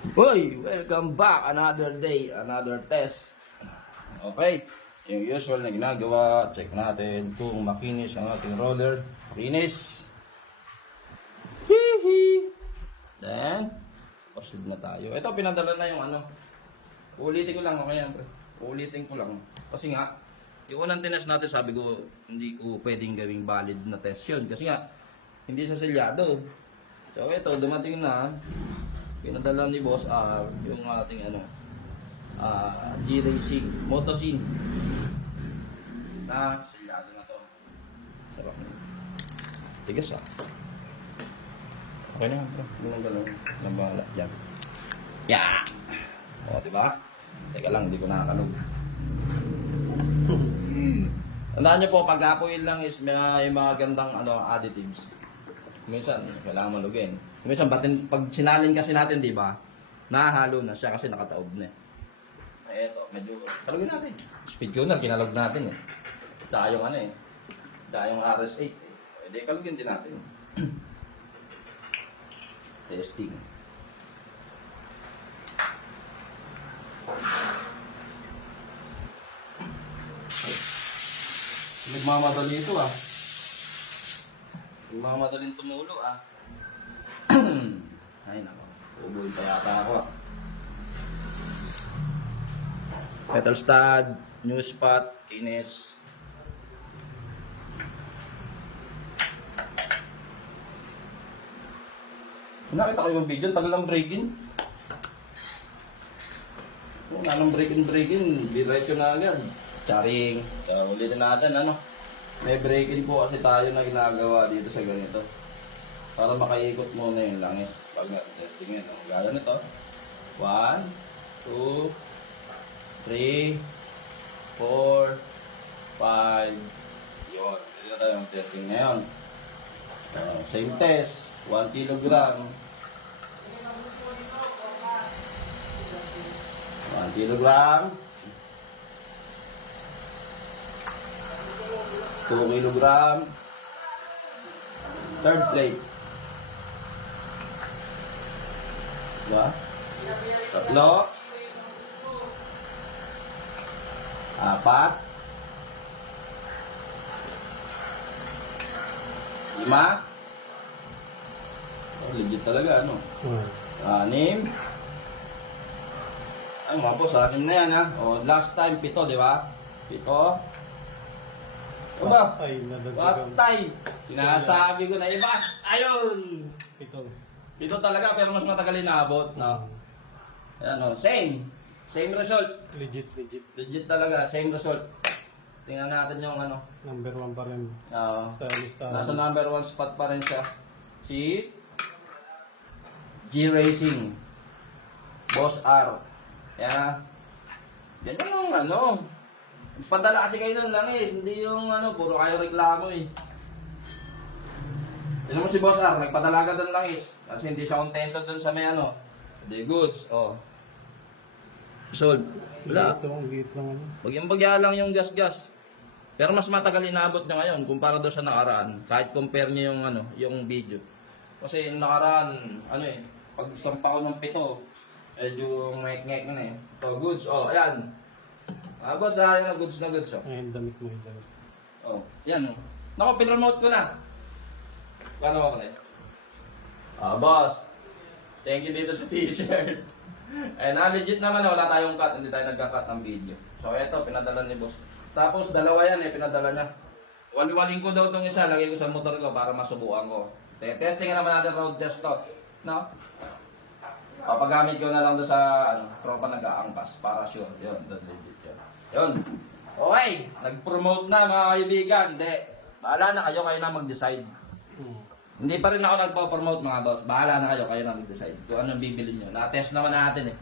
Uy, welcome back. Another day, another test. Okay, yung usual na ginagawa, check natin kung makinis ang ating roller. Makinis. Hihi. Then, proceed na tayo. Ito, pinadala na yung ano. Uulitin ko lang, okay yan. Uulitin ko lang. Kasi nga, yung unang test natin, sabi ko, hindi ko pwedeng gawing valid na test yun. Kasi nga, hindi siya selyado. So, ito, dumating na. Pinadala ni Boss R yung ating ano, G-Racing, Motocine. Na, selyado na to. Sarap na. Tigas ah. Okay na, bro. Ganun ganun. Nabala dyan. Yeah! O, diba? Teka lang, hindi ko nakakalog. Tandaan nyo po, pag apoil lang is may mga gandang ano, additives. Minsan, kailangan malugin. Minsan, pag sinalin kasi natin, di ba? Nahalo na siya kasi nakataob na. Eto, medyo, kalugin natin. Speed tuner, kinalog natin eh. Tsaka yung ano eh. Tsaka yung RS8 eh. Pwede, kalugin din natin. Testing. Nagmamadali ito ah. Nagmamadaling tumulo ah. Ay nako, uboy pa yata ako. Metal stud, new spot, kinis. Nakita ko yung video, tagal ng break-in. Wala nang break-in, diretso na agad. Charing. So, ulitin natin, ano. May break-in po kasi tayo na ginagawa dito sa ganito. Para makaikot muna yung langis. Pag testing ito. Gaya nito. 1, 2, 3, 4, 5. Yun. Ito tayo yung testing ngayon. Same test. 1 kilogram. 1 kilogram. 2 kilogram. Third plate. Diba? Tatlo. 4. 5. Oh, legit talaga, ano? 6. Ay, mga po, sa akin na yan, ha? O, last time, 7, di ba? 7. Aba? Patay! Sinasabi ko na iba. Ayun! 7 talaga, pero mas matagal inabot, no? Ayan, o. Same. Same result. Legit. Legit talaga. Same result. Tingnan natin yung ano. Number 1 pa rin. Oo. Sa listahan. Nasa number 1 spot pa rin siya. Si G-Racing. Boss R. Yan. Yan yung ano. Padala kasi kayo ng langis. Hindi yung ano, puro kayo reklamo eh. Tignan mo si Boss R, nagpadala ka ng langis. Kasi hindi siya kontento dun sa may ano. The goods. Oh. Sold. Wala. Liit lang ano. Bagyang-bagya lang yung gas-gas. Pero mas matagal inabot niya ngayon kumpara doon sa nakaraan. Kahit compare niyo yung ano, yung video. Kasi yung nakaraan, ano eh, pag sampa ko ng 7, medyo ngek-ngek na eh. Ito, goods. Oh, ayan. Boss, yan goods na goods. Oh. Ayun, damit mo yung damit. Oh, yan oh. Naku, pinremote ko na. Paano mo ko na boss. Thank you dito sa t-shirt. Eh, legit naman na wala tayong cut. Hindi tayo nagka-cut ng video. So, eto, pinadala ni boss. Tapos, dalawa yan eh, pinadala niya. Wali-waling ko daw itong isa. Lagay ko sa motor ko para masubukan ko. Testing naman natin road test to. No? Papagamit ko na lang doon sa tropa nag-aangkas para sure. Yun, legit yun. Yun. Okay, nag-promote na mga kaibigan. Hindi. Bahala na kayo na mag-decide. Hindi pa rin ako nagpo-promote mga boss. Bahala na kayo na mag-decide kung anong bibili nyo. Na-test naman natin eh.